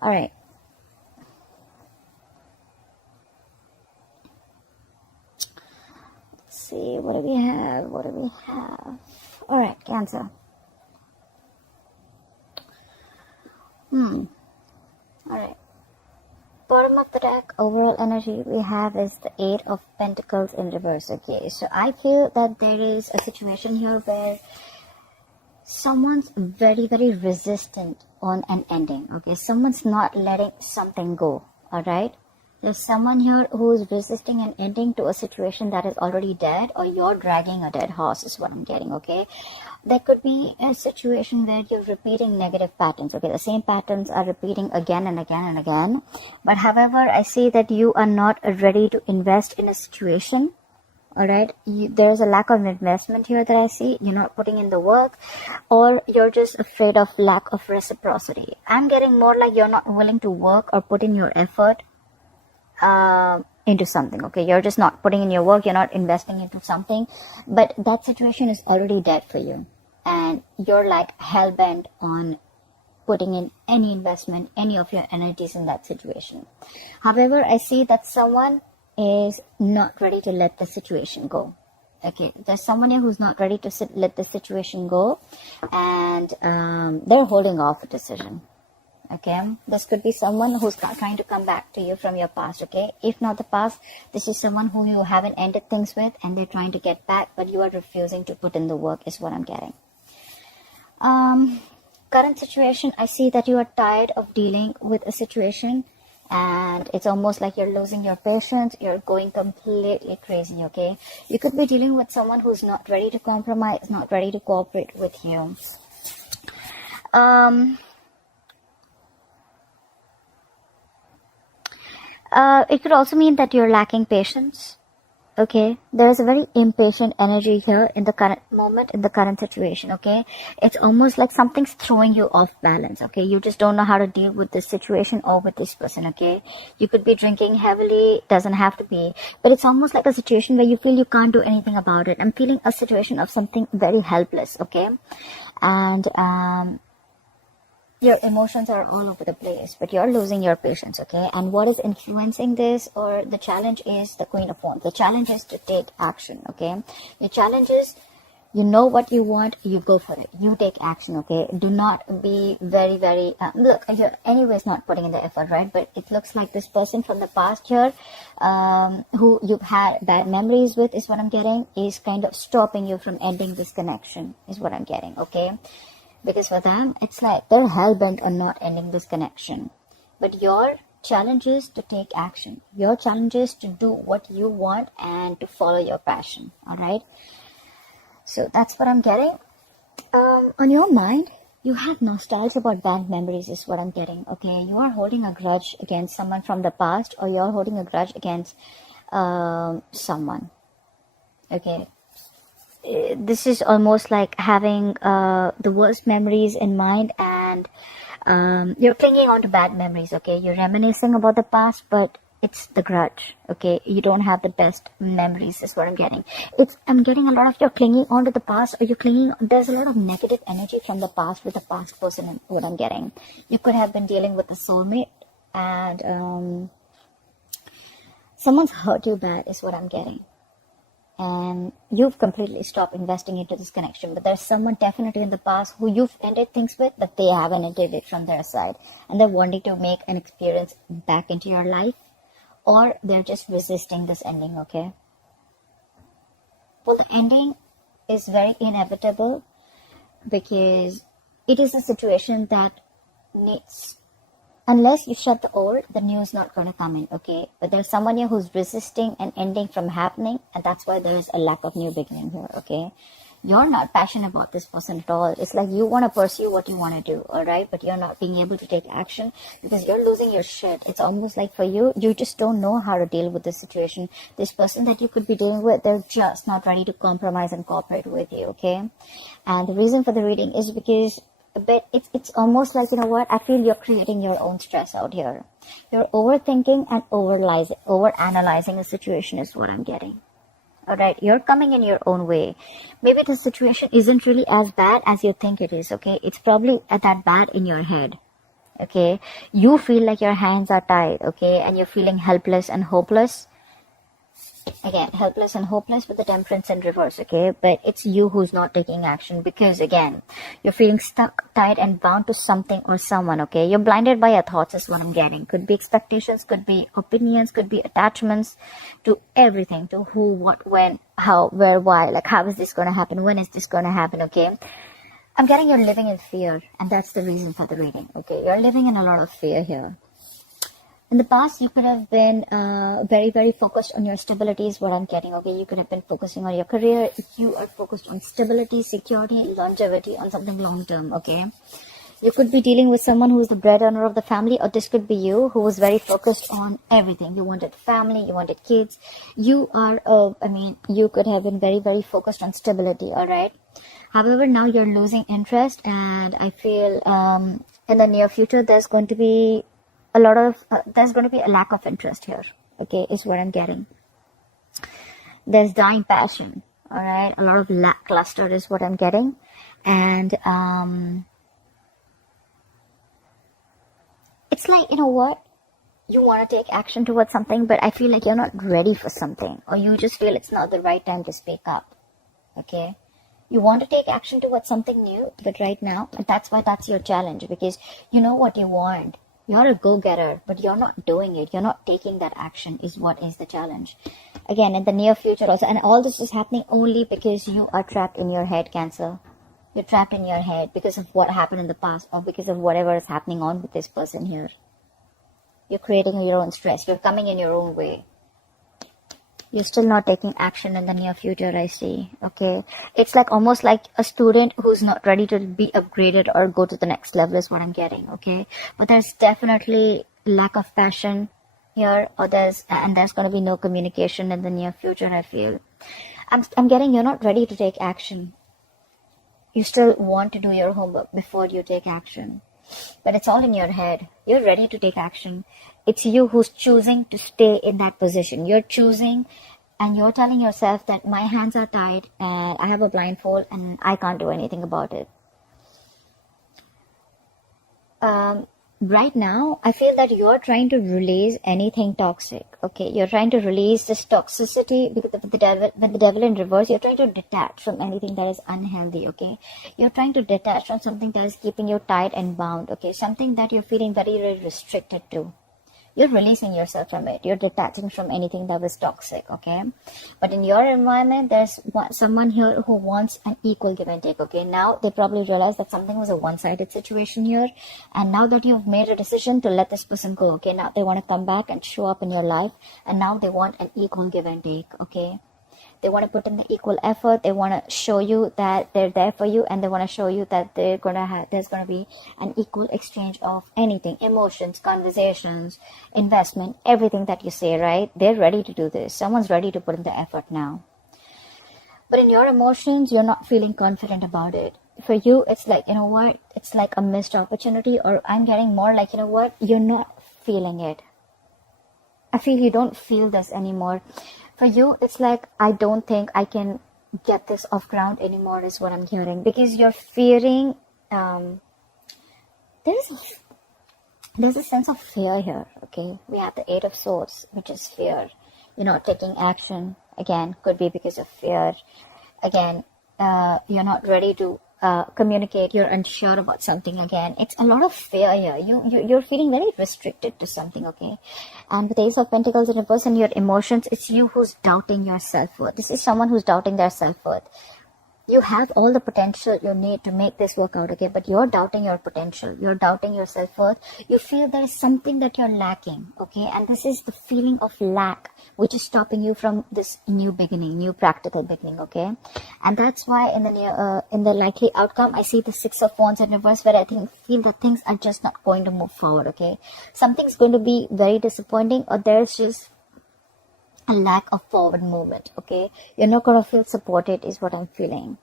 All right. Let's see, what do we have? What do we have? All right, Cancer. All right. Bottom of the deck, overall energy we have is the Eight of Pentacles in reverse. Okay, so I feel that there is a situation here where someone's very, very resistant on an ending. Okay, someone's not letting something go. All right, there's someone here who is resisting an ending to a situation that is already dead, or you're dragging a dead horse is what I'm getting. Okay, there could be a situation where you're repeating negative patterns. Okay, the same patterns are repeating again and again and again. But however, I see that you are not ready to invest in a situation. All right, there's a lack of investment here that I see. You're not putting in the work, or you're just afraid of lack of reciprocity. I'm getting more like you're not willing to work or put in your effort into something. Okay, you're just not putting in your work, you're not investing into something, but that situation is already dead for you, and you're like hell-bent on putting in any investment, any of your energies in that situation. However, I see that someone is not ready to let the situation go. Okay, there's someone here who's not ready to let the situation go, and they're holding off a decision. Okay, this could be someone who's trying to come back to you from your past. Okay, if not the past, this is someone who you haven't ended things with, and they're trying to get back, but you are refusing to put in the work is what I'm getting. Current situation, I see that you are tired of dealing with a situation, and it's almost like you're losing your patience, you're going completely crazy. Okay, you could be dealing with someone who's not ready to compromise, not ready to cooperate with you. It could also mean that you're lacking patience. Okay, there is a very impatient energy here in the current moment, in the current situation. Okay, it's almost like something's throwing you off balance. Okay, you just don't know how to deal with this situation or with this person. Okay, you could be drinking heavily, doesn't have to be, but it's almost like a situation where you feel you can't do anything about it. I'm feeling a situation of something very helpless. Okay, and your emotions are all over the place, but you're losing your patience. Okay, and what is influencing this, or the challenge, is the Queen of Wands. The challenge is to take action. Okay, the challenge is, you know what you want, you go for it, you take action. Okay, do not be very, very look, you're anyways not putting in the effort, right? But it looks like this person from the past here, who you've had bad memories with, is what I'm getting, is kind of stopping you from ending this connection is what I'm getting. Okay, because for them, it's like they're hell-bent on not ending this connection. But your challenge is to take action. Your challenge is to do what you want and to follow your passion. All right? So that's what I'm getting. On your mind, you have nostalgia about bad memories is what I'm getting. Okay? You are holding a grudge against someone from the past, or you're holding a grudge against someone. Okay? This is almost like having the worst memories in mind, and you're clinging on to bad memories. Okay, you're reminiscing about the past, but it's the grudge. Okay, you don't have the best memories is what I'm getting. I'm getting a lot of you're clinging on to the past, or there's a lot of negative energy from the past with the past person. What I'm getting, you could have been dealing with a soulmate, and someone's hurt you bad is what I'm getting. And you've completely stopped investing into this connection, but there's someone definitely in the past who you've ended things with, but they haven't ended it from their side, and they're wanting to make an experience back into your life, or they're just resisting this ending. Okay, well, the ending is very inevitable, because it is a situation that needs, unless you shut the old, the new is not going to come in. Okay, but there's someone here who's resisting an ending from happening, and that's why there is a lack of new beginning here. Okay, you're not passionate about this person at all. It's like you want to pursue what you want to do, all right, but you're not being able to take action because you're losing your shit. It's almost like for you just don't know how to deal with this situation. This person that you could be dealing with, they're just not ready to compromise and cooperate with you. Okay, and the reason for the reading is because, but it's almost like, you know what, I feel you're creating your own stress out here. You're overthinking and overanalyzing a situation is what I'm getting. All right, you're coming in your own way. Maybe the situation isn't really as bad as you think it is. Okay, it's probably that bad in your head. okay? You feel like your hands are tied, okay? And you're feeling helpless and hopeless. Again, helpless and hopeless with the temperance in reverse, okay? But it's you who's not taking action because, again, you're feeling stuck, tied, and bound to something or someone, okay? You're blinded by your thoughts is what I'm getting. Could be expectations, could be opinions, could be attachments to everything, to who, what, when, how, where, why. Like, how is this going to happen? When is this going to happen, okay? I'm getting you're living in fear, and that's the reason for the reading, okay? You're living in a lot of fear here. In the past, you could have been very, very focused on your stability is what I'm getting, okay? You could have been focusing on your career. If you are focused on stability, security, longevity, on something long-term, okay? You could be dealing with someone who's the breadwinner of the family, or this could be you who was very focused on everything. You wanted family, you wanted kids. You are, you could have been very, very focused on stability, all right? However, now you're losing interest, and I feel in the near future, there's going to be a lack of interest here, okay, is what I'm getting. There's dying passion, all right? A lot of lackluster is what I'm getting. And it's like, you know what? You want to take action towards something, but I feel like you're not ready for something, or you just feel it's not the right time to speak up, okay? You want to take action towards something new, but right now, that's why that's your challenge, because you know what you want. You're a go-getter, but you're not doing it. You're not taking that action is what is the challenge. Again, in the near future also. And all this is happening only because you are trapped in your head, Cancer. You're trapped in your head because of what happened in the past, or because of whatever is happening on with this person here. You're creating your own stress. You're coming in your own way. You're still not taking action in the near future, I see. Okay. It's like almost like a student who's not ready to be upgraded or go to the next level is what I'm getting. Okay. But there's definitely lack of passion here, or there's going to be no communication in the near future, I feel. I'm getting you're not ready to take action. You still want to do your homework before you take action. But it's all in your head. You're ready to take action. It's you who's choosing to stay in that position. You're choosing, and you're telling yourself that my hands are tied and I have a blindfold and I can't do anything about it. Right now, I feel that you're trying to release anything toxic. Okay, you're trying to release this toxicity because with the devil in reverse, you're trying to detach from anything that is unhealthy. Okay, you're trying to detach from something that is keeping you tied and bound. Okay, something that you're feeling very, very restricted to. You're releasing yourself from it. You're detaching from anything that was toxic, okay? But in your environment, there's someone here who wants an equal give and take, okay? Now they probably realize that something was a one-sided situation here. And now that you've made a decision to let this person go, okay? Now they want to come back and show up in your life. And now they want an equal give and take, okay? They want to put in the equal effort. They want to show you that they're there for you, and they want to show you that there's going to be an equal exchange of anything, emotions, conversations, investment, everything that you say, right? They're ready to do this. Someone's ready to put in the effort now. But in your emotions, you're not feeling confident about it. For you, it's like, you know what? It's like a missed opportunity, or I'm getting more like, you know what? You're not feeling it. I feel you don't feel this anymore. For you, it's like, I don't think I can get this off ground anymore is what I'm hearing. Because you're fearing, there's a sense of fear here, okay? We have the Eight of Swords, which is fear. You're not taking action. Again, could be because of fear. Again, you're not ready to communicate. You're unsure about something again. It's a lot of fear here. You're feeling very restricted to something, okay? And with Ace of Pentacles in reverse and your emotions, it's you who's doubting your self-worth. This is someone who's doubting their self-worth. You have all the potential you need to make this work out, okay? But you're doubting your potential. You're doubting your self-worth. You feel there is something that you're lacking, okay? And this is the feeling of lack, which is stopping you from this new beginning, new practical beginning, okay? And that's why in the likely outcome, I see the Six of Wands in reverse, where I feel that things are just not going to move forward, okay? Something's going to be very disappointing, or there's just a lack of forward movement, okay? You're not going to feel supported is what I'm feeling.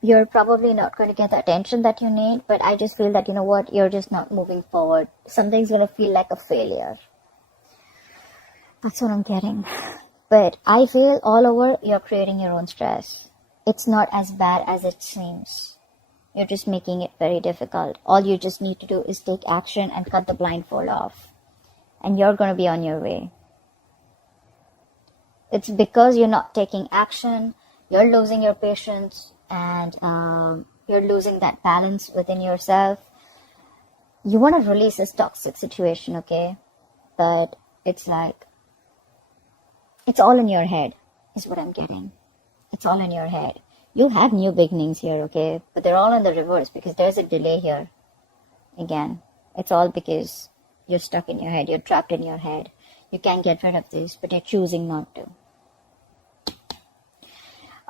You're probably not going to get the attention that you need, but I just feel that, you know what, you're just not moving forward. Something's going to feel like a failure. That's what I'm getting. But I feel all over, you're creating your own stress. It's not as bad as it seems. You're just making it very difficult. All you just need to do is take action and cut the blindfold off. And you're going to be on your way. It's because you're not taking action, you're losing your patience, and you're losing that balance within yourself. You want to release this toxic situation, okay? But it's like, it's all in your head, is what I'm getting. It's all in your head. You'll have new beginnings here, okay? But they're all in the reverse because there's a delay here. Again, it's all because you're stuck in your head. You're trapped in your head. You can't get rid of this, but you're choosing not to.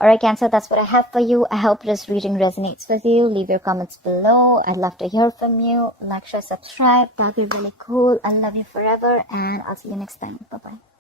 Alright, Cancer, that's what I have for you. I hope this reading resonates with you. Leave your comments below. I'd love to hear from you. Like, share, subscribe. That'd be really cool. I love you forever, and I'll see you next time. Bye-bye.